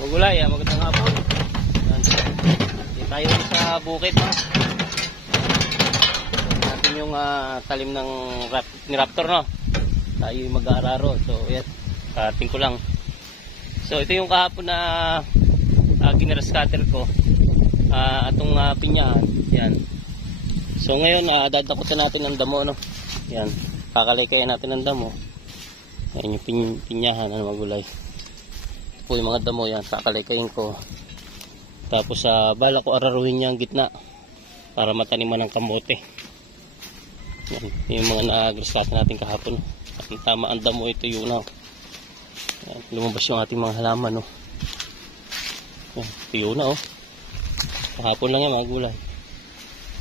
Magulay, magandang hapon. Hindi tayo sa bukid. Natin yung talim ng ni Raptor, no? Tayo yung mag-aararo. So, yan. Karating ko lang. So, ito yung kahapon na gineras cutter ko. Atong pinyahan. Yan. So, ngayon, dadakutin natin ang damo, no? Yan. Kakalikayan natin ang damo. Yan yung pinyahan, magulay. Ito po yung mga damo, yan. Kakalikayin ko. Tapos, bala ko araruhin niya ang gitna para mataniman ng kamote. Yan. Yung mga na-grass cutter natin kahapon. At tama ang damo, ito yun, no? Yan. Lumabas yung ating mga halaman, no? Yan. Ito yun, no? Kahapon lang yan, mga gulay.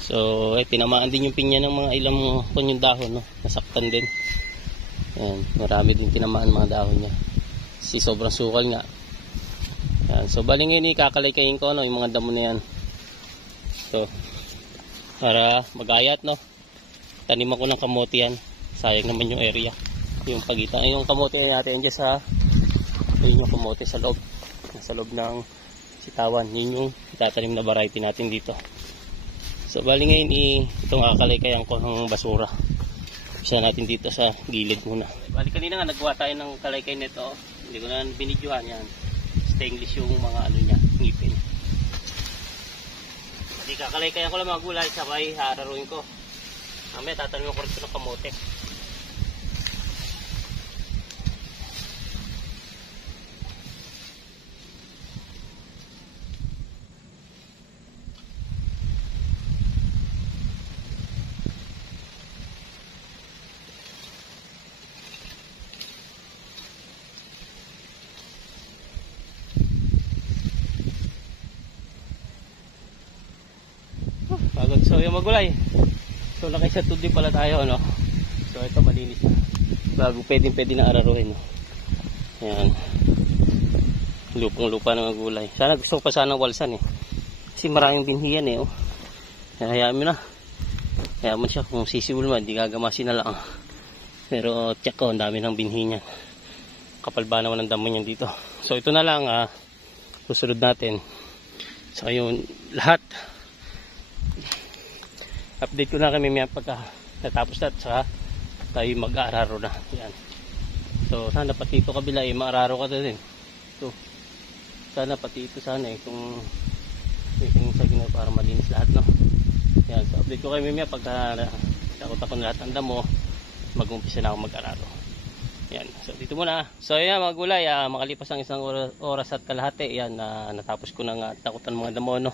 So, tinamaan din yung pinya ng mga ilang yung dahon, no? Nasaktan din. Ayan, marami din tinamaan mga dahon niya. Kasi sobrang sukal nga. Ayan, so, baling yun, ikakalikayin ko, no? Yung mga damo na yan. So, para magayat, no? Tanim ako ng kamote yan. Sayang naman yung area. Yung pagitan. Yung kamote natin dyan sa, yun yung kamote sa loob. Sa loob ng sitawan. Yun yung itatanim na variety natin dito. So, bali ngayon, itong kakalikayan ko ng basura. Isa natin dito sa gilid muna. Bali kanina nga, nagawa tayo ng kalikay nito. Hindi ko na binidyohan yan. Stainless yung mga ano niya, ngipin. Bali kakalikayan ko lang mga gulay, sabay hararuin ko. Mamaya tatanim ko rin ito ng kamote. So yung magulay, so nakaisa tudli pala tayo, no? So ito malinis na bago pwede na araruhin, no? Ayan, lupang lupa ng magulay. Sana gusto ko pa sana walsan, kasi maraming binhiyan, oh. Hayaan mo na, hayaan mo siya. Kung sisiwal man, hindi gagamasin na lang. Pero check ko, ang dami ng binhi niyan. Kapal ba naman ang damo niyan dito. So ito na lang, susunod natin. So yun, lahat update ko na kami may pagka natapos na at saka tayo mag-aararo na. Yan. So sana pati ito kabila maararo ka din. So sana pati ito sana kung yung sa gina para malinis lahat, no. Yan. So update ko kami may pagka takot ako na lahat ng damo, mag-umpisa na ako mag-aararo. Yan. So dito muna. So yan mga gulay, makalipas ang isang oras at kalahati, yan natapos ko na takutan mga damo, no.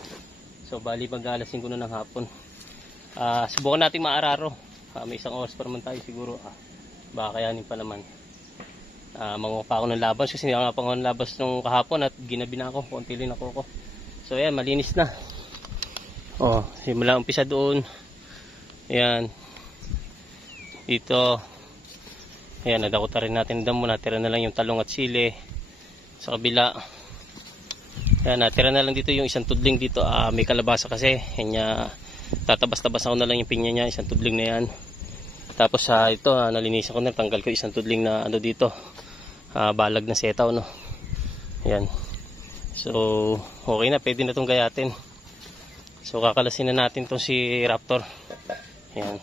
So bali mag-alasin ko na ng hapon. Subukan natin maararo. May isang oras pa naman tayo siguro. Baka kayanin pa naman. Manguha pa ako ng labas kasi hindi ako napanguha ng labas nung kahapon at ginabi na ako. Konti rin ako. So ayan, malinis na. Simula umpisa doon. Ayan. Dito. Ayan, nadakuta rin natin damo. Natira na lang yung talong at sili. Sa kabila. Ayan, natira na lang dito yung isang tudling dito. May kalabasa kasi. Ayan, tatabas-tabas ako na lang yung pinya niya, isang tudling na yan. Tapos ito, nalinisan ko na, tanggal ko isang tudling na ano dito, balag na setaw, no. Ayan. So okay na, pwede na itong gayatin. So kakalasin na natin itong si Raptor. Ayan.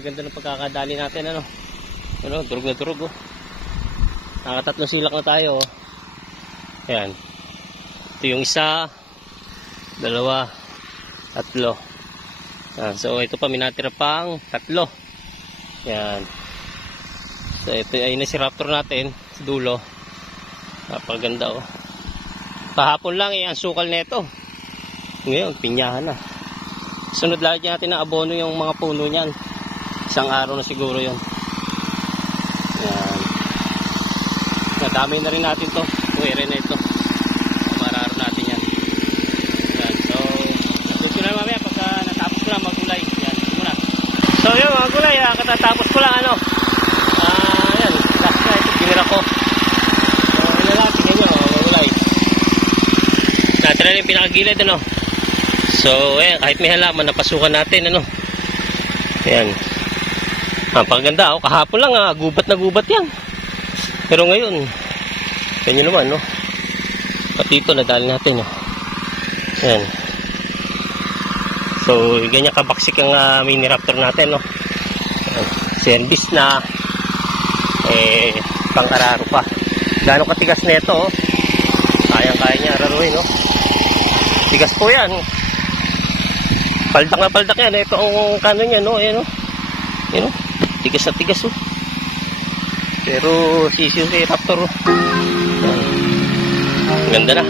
napakaganda ng pagkakadali natin, ano. Ano, durog na durog, oh. Nakatatlong silak na tayo, oh. Ayan. Ito yung isa, dalawa, tatlo. Ayan. So ito pa, minatira pang tatlo. Ayan. So ito ay na si Raptor natin sa dulo. Napakaganda, oh. Kahapon lang ang sukal nito. Ngayon, pinyahan na. Sunod lagi natin ng abono yung mga puno niyan. Isang araw na siguro yun. Ayan. Nadami na rin natin to. Puwere na ito. Mararo natin yan. Ayan. So, update ko na mamaya pagka natapos ko na magulay. Ayan. Muna. So yun mga gulay. Katatapos ko lang ano. Ayan. Last na ito. Ginira ko. So yun na lang. Tingnan nyo mga gulay. Natin na rin pinakagilid ano. So ayan. Kahit may halaman napasukan natin ano. Ayan. Paganda oh. Kahapon lang gubat na gubat yan. Pero ngayon, ganyan naman, no? Pati ito, nadali natin, no? Ayan. So, ganyan kabaksik ang mini Raptor natin, no? Service na, pang-araro pa. Gano'ng katigas na ito, oh. Kaya-kaya niya araruin, no? Tigas po yan. Paldak na paldak yan. Ito ang kanon niya, no? Ayan, no? Ayan, no? Tigas na tigas, oh. Pero sisiw si Raptor, oh. Ganda na.